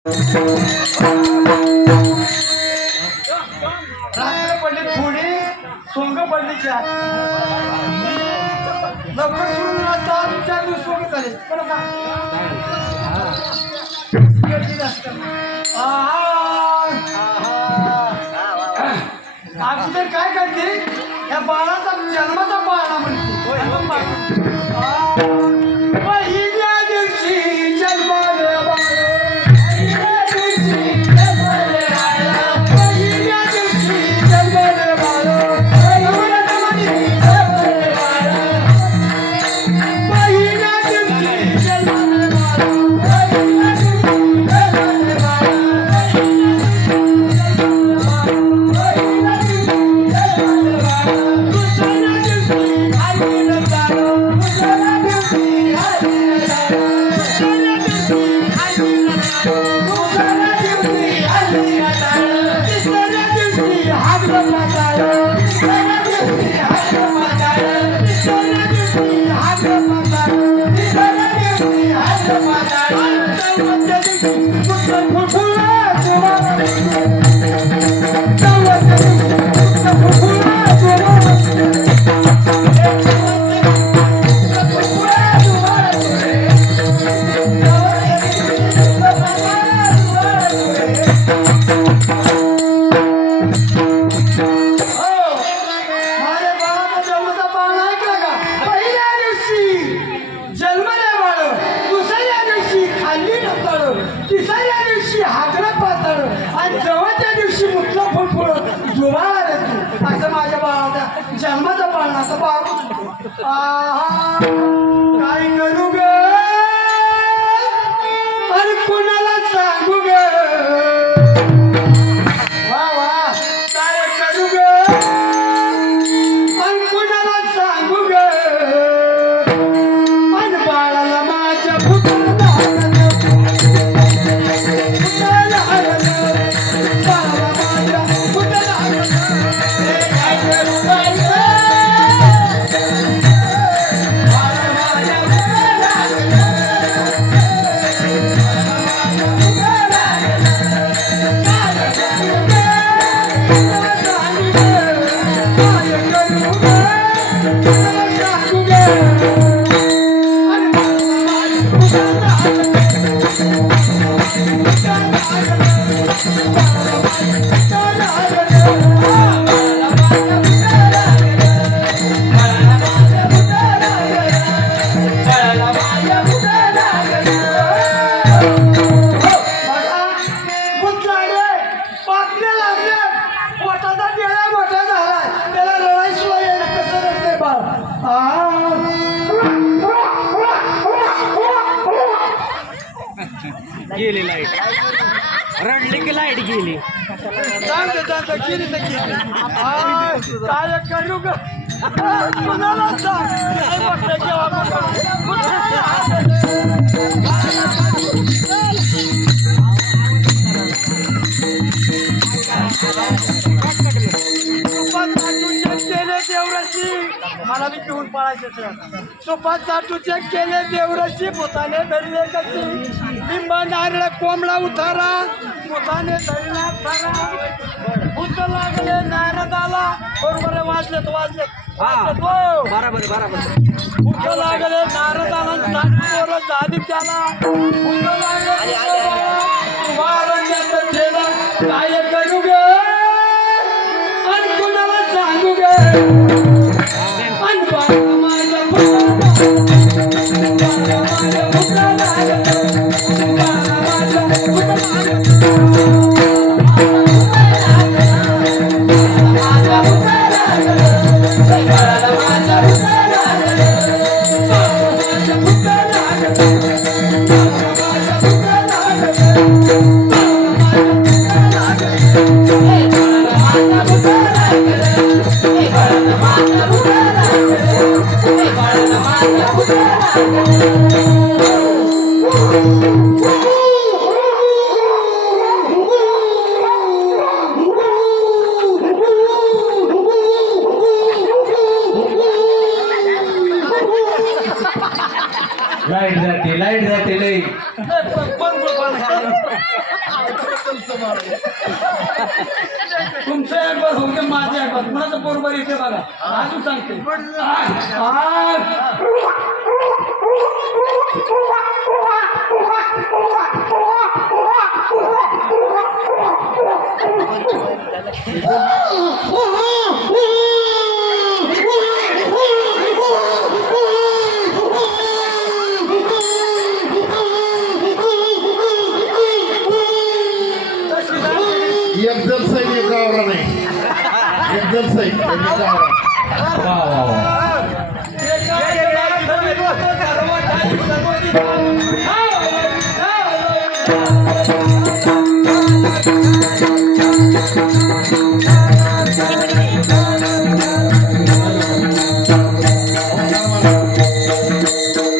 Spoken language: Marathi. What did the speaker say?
रात्र पडली थोडी सोंग पडली चार लवकर सुरू चार चार दिवस सोंग झाले पण अगोदर काय करते या बाळाचा जन्माचा बाळा म्हणते पहिल्या दिवशी जन्माला बाळ जन्माचा पाळणाचा बाबू काय करू ग अरे कोणाला सांगू ग वा वा काय करू ग अरे कोणाला सांगू ग अन बाळाला माझ्या भूताला गेली लाईट रडली की लाईट गेली गेली काय करू ग कोणाला सांग देवराशी मला बी घेऊन पळायचे सोपा चाटूचे केले देवराशी पोताने धरले कशी लिंब नारळ कोंबडा उतारा पोताने धरला थारा भूत लागले नारदाला बरोबर वाजलेत बरोबर भूत लागले नारदाला झाली त्याला भूत लागले काय करू ग आणि कुणाला सांगू ग लाईट जाते लई तुमचं एक बस होते माझं एक बस कुणाचं बरोबर इथे बघा अजून सांगते एकदम सही गावरा नाही एकदम सही गावरा वा वा वा